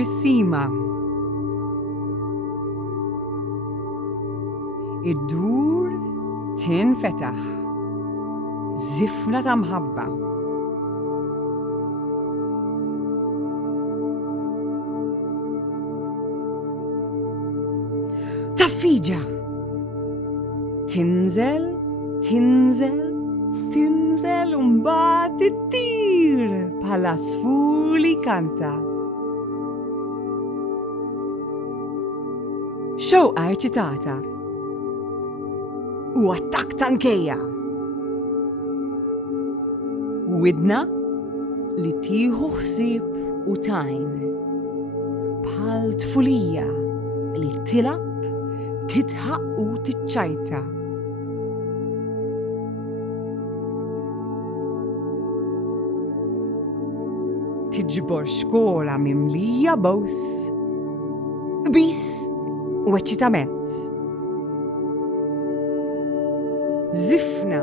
bissima. Id-dur tinfetaħ. Żifna ta' mħabba. Taffiġa. Tinżel, tinżel, tinżel u mbagħad tittir bħala sfur li kanta. Xewqa eċitata u attakk tankejja. Widna li tieħu ħsieb u tajn bħal tfulija li tilab, titħaq u tiċċajta. Tiġbor xkola mimlija bows, bis u eċitament. Żifna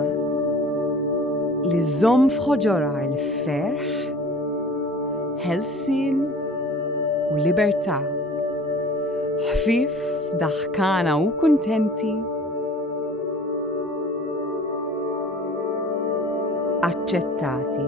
li żomm f'ħoġora l-ferħ, ħelsien u libertà. Ħfief, daħkana u kuntenti. Aċċettati.